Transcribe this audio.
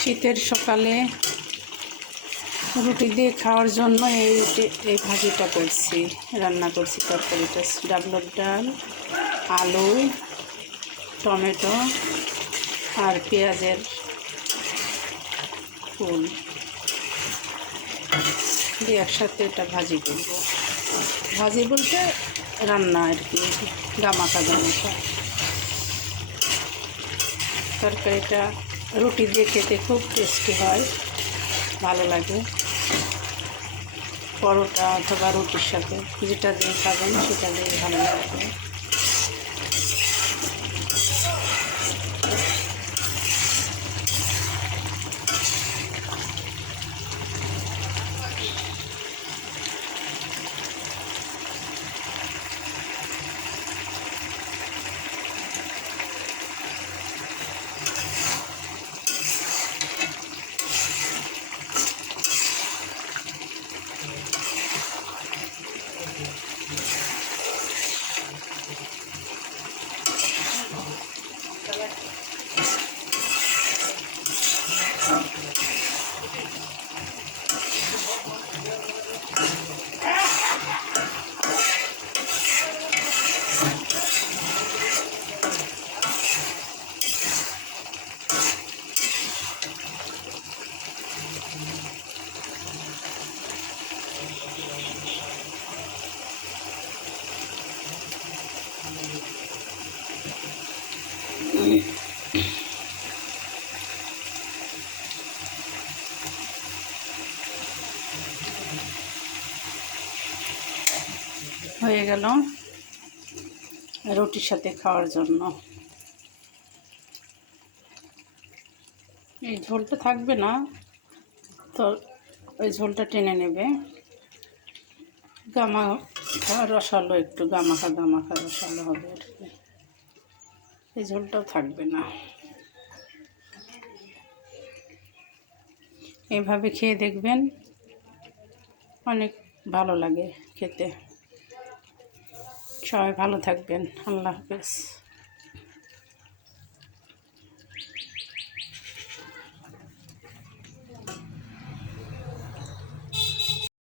শীতের সকালে রুটি দিয়ে খাওয়ার জন্য এই ভাজিটা করছি, রান্না করছি। তরকারিটা ডাবলুর ডাল, আলু, টমেটো আর পেঁয়াজের ফুল দিয়ে একসাথে এটা ভাজি করব। ভাজি বলতে রান্না আর কি, গামাখা গামাখা। তরকারিটা রুটি দিয়ে খেতে খুব টেস্টি হয়, ভালো লাগে। পরোটা অথবা রুটির সাথে যেটা দিয়ে খাবেন সেটা দিয়ে ভালো লাগবে। হয়ে গেল রুটির সাথে খাওয়ার জন্য। এই ঝোলটা থাকবে না তো, ওই ঝোলটা টেনে নেবে। গামাখা রসালো, একটু গামাখা গামাখা রসালো হবে আর কি। এই ঝোলটাও থাকবে না। এইভাবে খেয়ে দেখবেন, অনেক ভালো লাগে খেতে। সবাই ভালো থাকবেন। আল্লাহ হাফেজ।